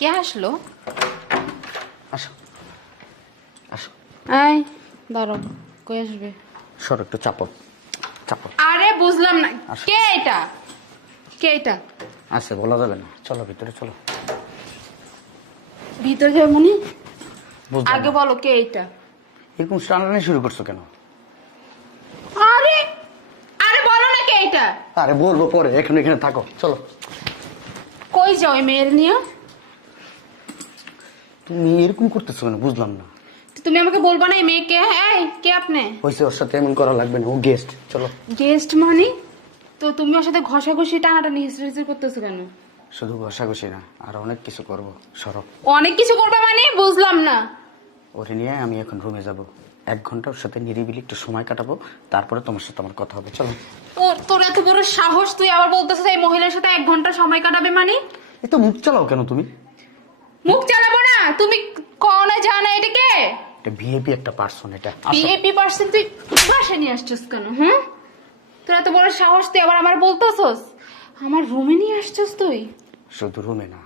কে আসলো? আসো। আসো। আয় দাঁড়াও কই আসবে? সর একটু চাপো চাপো। আরে বুঝলাম না। কে এটা? কে এটা? আছে বলা যাবে না। চলো ভিতরে চলো। ভিতরে যাবে মনি? বুঝলাম আগে বলো কে এটা? এরকম টানাটানি শুরু করছ কেন? আরে আরে বলো না কে এটা? আরে বলব পরে এখানে এখানে থাকো চলো। কই যাও এই মেয়ের নিয়ে? তুমি এরকম করতেছো কেন? বুঝলাম না। তুমি আমাকে বলবা না এই মেয়েকে? এই কে আপনি? হয়েছে ওর সাথে এমন করা লাগবে না ও গেস্ট চলো। গেস্ট মানে? তো তুমি ওর সাথে ঘষাঘষি টানাটানি হিসেবে করতেছো কেন? শুধু ঘষাঘষি না আর অনেক কিছু করব সরব। অনেক কিছু করবে মানে? বুঝলাম না। ওরে নিয়ে আমি এখন রুমে যাব। এক ঘণ্টা ওর সাথে নিরিবিলি একটু সময় কাটাবো তারপরে তোমার সাথে আমার কথা হবে চলো। তোর তোর এত বড় সাহস তুই আবার বলতেছিস এই মহিলার সাথে এক ঘণ্টা সময় কাটাবে মানে? এ তো মুখ চালাও কেন তুমি? মুখ চালাবো না তুমি কনে জানা এটাকে? এটা ভিআইপি একটা পার্সন এটা আসো। বিএপি পার্সেন্ট তুই বাসা নিয়ে আসছিস কেন হুম? তোর এত বড় সাহস তুই আবার আমার বলতেছস? আমার রুমে নিয়ে আসছিস তুই? শুধু রুমে না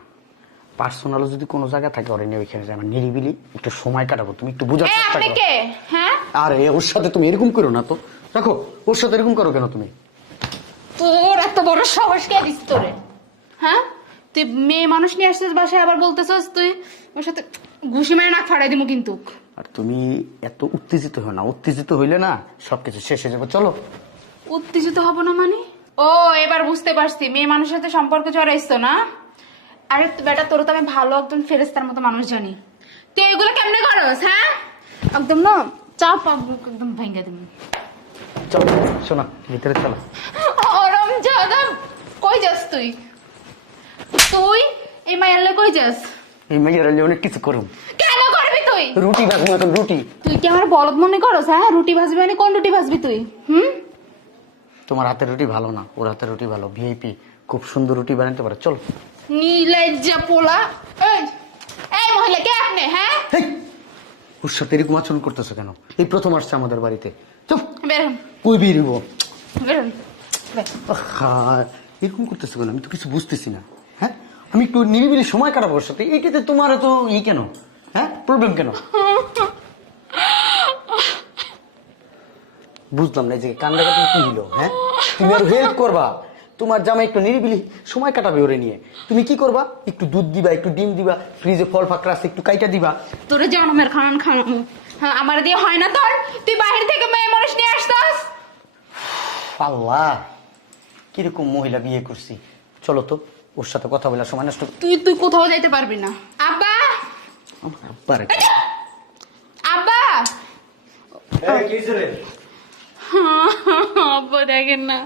পার্সোনালও যদি কোনো জায়গা থাকে ওরে নিয়ে ওইখানে যাই আমার নিরিবিলি একটু সময় কাটাবো তুমি একটু বোঝার চেষ্টা করো। হ্যাঁ? আরে ওর সাথে তুমি এরকম করো না তো। দেখো ওর সাথে এরকম করো কেন তুমি? তোর এত বড় সাহস কে দিস তোরে? হ্যাঁ? তুই মেয়ে মানুষ নিয়ে আসছিস বাসায় আবার বলতেছস তুই ওর সাথে ঘুষি মেরে নাক ফাড়াই দিমু কিন্তু। আর তুমি এত উত্তেজিত হো না উত্তেজিত হইলে না সবকিছু শেষ হয়ে যাবে চলো। উত্তেজিত হব না মানে? ও এবার বুঝতে পারছি মেয়ে মানুষের সাথে সম্পর্ক জড়াইছো না? আরে বেটা তোর তো আমি ভালো একদম ফেরেস্তার মতো মানুষ জানি। তুই এগুলো কেমনে করস হ্যাঁ? একদম না চাপ একদম ভেঙে দিবি। চলো শোনা ভিতরে চলো। অরম জাদা কই যাস তুই? তুই এই মায়ালে কই যাস? এই মেয়েরা অনেক কিছু করুন কেন করবি তুই? রুটি ভাজবো এখন রুটি। তুই কি আমার বলদ মনে করস হ্যাঁ? রুটি ভাজবি মানে কোন রুটি ভাজবি তুই? হুম? তোমার হাতের রুটি ভালো না ওর হাতের রুটি ভালো। ভিআইপি খুব সুন্দর রুটি বানাতে পারে চলো। নীলজ্জা পোলা। এই এই মহিলা কে আপনি হ্যাঁ! ওর সাথে এরকম আচরণ করতেছো কেন? এই প্রথম আসছে আমাদের বাড়িতে। চুপ। বেরোন কই বেরিব বেরোন এরকম করতেছো কেন? আমি তো কিছু বুঝতেছি না। আমি একটু নিরিবিলি সময় কাটাবো ওর সাথে। এইটাতে তোমার এত ই কেন? হ্যাঁ? প্রবলেম কেন? বুঝলাম না যে কান্দাকাটি কি হলো হ্যাঁ? তুমি আর হেল্প করবা। তোমার জামা একটু নিরিবিলি সময় কাটাবে ওরে নিয়ে। তুমি কি করবা? একটু দুধ দিবা একটু ডিম দিবা ফ্রিজে ফল ফাকরা আছে একটু কাইটা দিবা। তোরে জনমের খানান খানানো হ্যাঁ আমার দিয়ে হয় না তোর? তুই বাইরে থেকে মেয়ে মানুষ নিয়ে আসতাস? আল্লাহ কীরকম মহিলা বিয়ে করছি। চলো তো। ওর সাথে কথা বলার সময় নষ্ট তুই তুই কোথাও যাইতে পারবি না। আব্বা! আমার আব্বার আব্বা! আব্বা দেখেন না।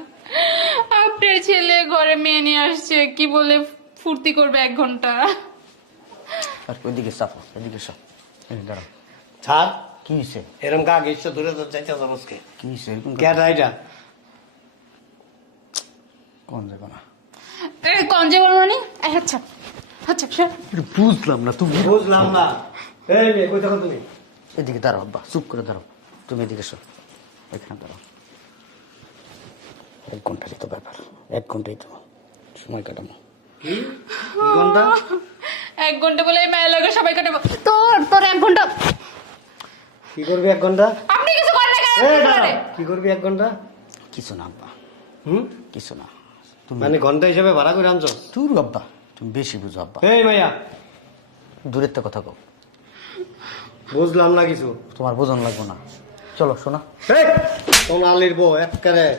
আপনার ছেলে ঘরে মেয়ে নিয়ে আসছে কি বলে ফুর্তি করবে এক ঘণ্টা? আর ওইদিকে সাফো এদিকে সব দাঁড়াও। ছাড় কি হয়েছে এরম গা গেছো দূরে তো চাইতে যাবসকে কি হয়েছে এরকম কেটা এটা কোন যাবে না? এই মানে আচ্ছা আচ্ছা বুঝলাম না তুমি বুঝলাম না। এই মেয়ে কই থাকো তুমি? এদিকে দাঁড়াও আব্বা চুপ করে দাঁড়াও। তুমি এদিকে সব এখানে দাঁড়াও। এক ঘন্টারই তো ব্যাপার এক ঘন্টাই তো সময় কাটানো কি? কি ঘণ্টা? এক ঘণ্টা বলে এই মেয়ের লাগে সবাই কাটাবো। তোর তোর এক ঘণ্টা। কি করবি এক ঘণ্টা? আপনি কিছু করেন না? কি করবি এক ঘণ্টা? কিছু না আব্বা। হুম? কিছু না। মানে ঘণ্টা হিসেবে ভাড়া করে আনছো? তুই আব্বা তুমি বেশি বুঝো আব্বা। এই মাইয়া দূরের তো কথা কও। বুঝলাম না কিছু। তোমার বোঝন লাগবো না। চলো শোনা। আলির বউ একবারে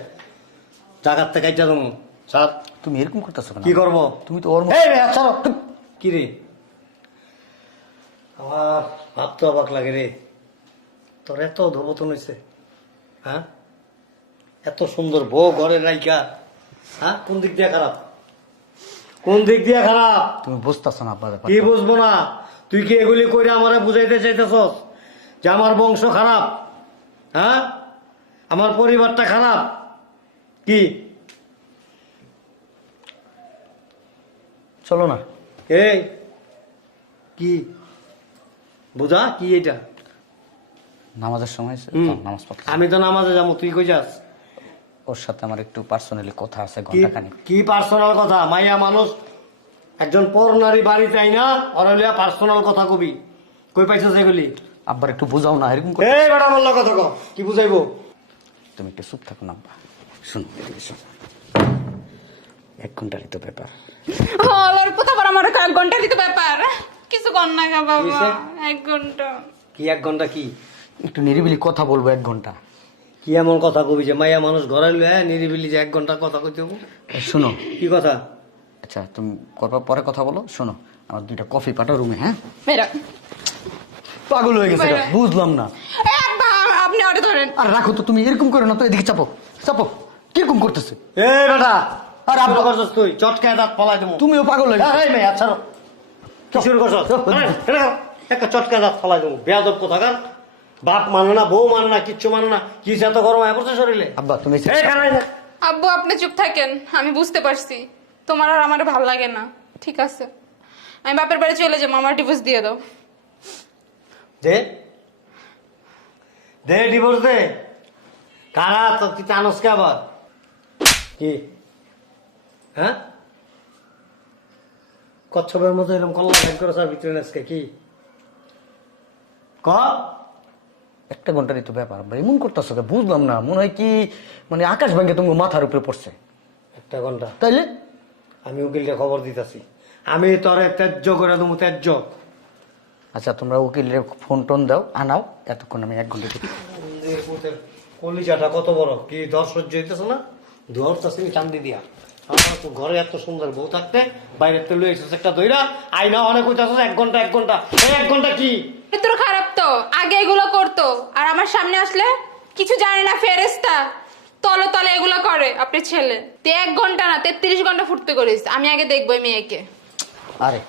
জাগার থেকে কাইটা দেবো। সাত তুমি এরকম করতেছো কি করব? তুমি তো ওর মতো- এই মেয়ে চলো কি রে? আমার ভাবতে অবাক লাগে রে। তোর এত ধবতন হয়েছে হ্যাঁ? এত সুন্দর বউ ঘরে রাইকা হ্যাঁ? কোন দিক দিয়ে খারাপ? কোন দিক দিয়ে খারাপ? তুমি বুঝতেছো না ব্যাপার কি বুঝব না? তুই কি এগুলি করে আমারে বুঝাইতে চাইতেছস? যে আমার বংশ খারাপ? হ্যাঁ? আমার পরিবারটা খারাপ? কি? চলো না। এই। কি? বুঝা? কি এটা? নামাজের সময় হুম। নামাজ আমি তো নামাজে যাব তুই কই যাস? ওর সাথে আমার একটু পার্সোনালি কথা আছে কি ঘন্টাখানি কি পার্সোনাল কথা? মাইয়া মানুষ একজন পর নারী বাড়ি চাই না অরলিয়া পার্সোনাল কথা কবি। কই পাইছো সেগুলি আব্বার একটু বোঝাও না এরকম করে এই বেটা আমার কথা কো কি বুঝাইবো? তুমি একটু চুপ থাকো না আব্বা। শোনো এদিকে শোনো। এক ঘন্টারই তো ব্যাপার। হলার কথা আবার আমার এক ঘণ্টা দিতে ব্যাপার। কিছু কর না বাবা এক ঘণ্টা কি এক ঘণ্টা কি? একটু নিরিবিলি কথা বলব এক ঘণ্টা কি এমন কথা কবি যে মাইয়া মানুষ ঘরে লয়ে নিরিবিলি যে এক ঘণ্টা কথা কইতে হব? শোনো। কি কথা? আচ্ছা তুমি করবার পরে কথা বলো শোনো। আমার দুইটা কফি পাঠাও রুমে হ্যাঁ? মেরা পাগল হয়ে গেছে। বুঝলাম না। আপনি ওটা ধরেন। আর রাখো তো তুমি এরকম করো না তো এদিকে চাপো চাপো। কীরকম করতেছে? এই বেটা আর আর আব্বা- করছস তুই? চটকায় দাঁত ফলাই দেবো। তুমিও পাগল হয়ে গেছো। এই মেয়ে আচ্ছা কি শুরু করছস? চল। এই, এটা কর। একটা চটকায় দাঁত ফলাই দেবো। বেয়াদব কোথাকার? বাপ মানে না বউ মানে না কিচ্ছু মানে না কি এত গরম হয়ে পড়ছে শরীরে? আব্বা তুমি না। আব্বু আপনি চুপ থাকেন আমি বুঝতে পারছি। তোমার আর আমার ভালো লাগে না ঠিক আছে। আমি বাপের বাড়ি চলে যাব আমার ডিভোর্স দিয়ে দাও। দে। দে ডিভোর্স দে। কারা তো কে আবার? কি? হ্যাঁ? কচ্ছপের মতো এরকম কল্লা করে স্যার ভিতরে আজকে কি? ক? একটা ঘন্টারই তো ব্যাপার। এমন করতেছো? বুঝলাম না। মনে হয় কি মানে আকাশ ভেঙে তোমার মাথার উপরে পড়ছে। একটা ঘণ্টা। তাইলে? আমি উকিলকে খবর দিতেছি। আমি তোরে ত্যায্য করে দেবো ত্যায্য। আচ্ছা তোমরা উকিলের ফোন টোন দাও আনাও এতক্ষণ আমি এক ঘণ্টা দেখি কলিজাটা কত বড়? কি দর সহ্য হইতেছে না? ধরতেছে চান্দি দিয়া। আমার তো ঘরে এত সুন্দর বউ থাকতে বাইরে তো লুয়ে একটা দইরা। আইনা অনেক হইতেছে এক ঘণ্টা এক ঘণ্টা। এক ঘণ্টা কি? তোর খারাপ আগে এগুলো করতো। আর আমার সামনে আসলে কিছু জানে না ফেরেস্তা তলে তলে এগুলো করে আপনি ছেলে। তে এক ঘণ্টা না তেত্রিশ ঘণ্টা ফুটতে করিস। আমি আগে দেখব এই মেয়েকে। আরে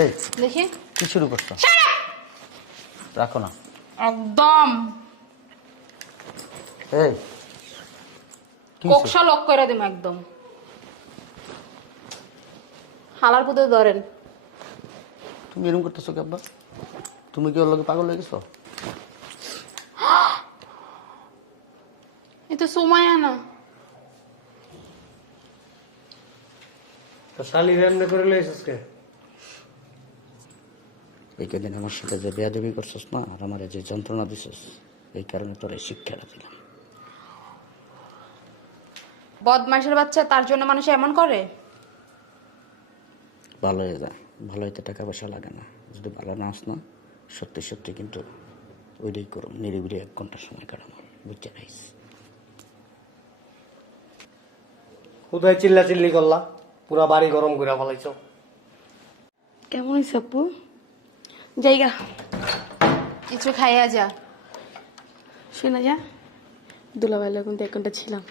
এই দেখি। কি শুরু করছ? রাখো না। একদম। এই কোকসা লক করে দিম একদম। হালার পুতে ধরেন। তুমি এরকম করতেছো কি আব্বা তুমি কি ওর লগে পাগল হয়ে গেছো? এ তো সময় না। তো শালির এমনি করে এসেছে কে? এই কদিন আমার সাথে যে বেয়াদবি করছিস না আর আমার যে যন্ত্রণা দিছিস এই কারণে তোর এই শিক্ষাটা দিলাম। বদমাইশের বাচ্চা তার জন্য মানুষ এমন করে? ভালো হয়ে যায় ভালো হইতে টাকা পয়সা লাগে না। যদি ভালো না আস না সত্যি সত্যি কিন্তু ওইটাই করো নিরিবিলি এক ঘণ্টা সময় কাটানো বুঝতে পারিস কোথায় চিল্লা চিল্লি করলা? পুরা বাড়ি গরম করে ফেলাইছো। কেমন হয়েছে আপু? জায়গা? কিছু খাইয়া যা। শোনা যা। দুলাভাই কিন্তু এক ঘণ্টা ছিলাম।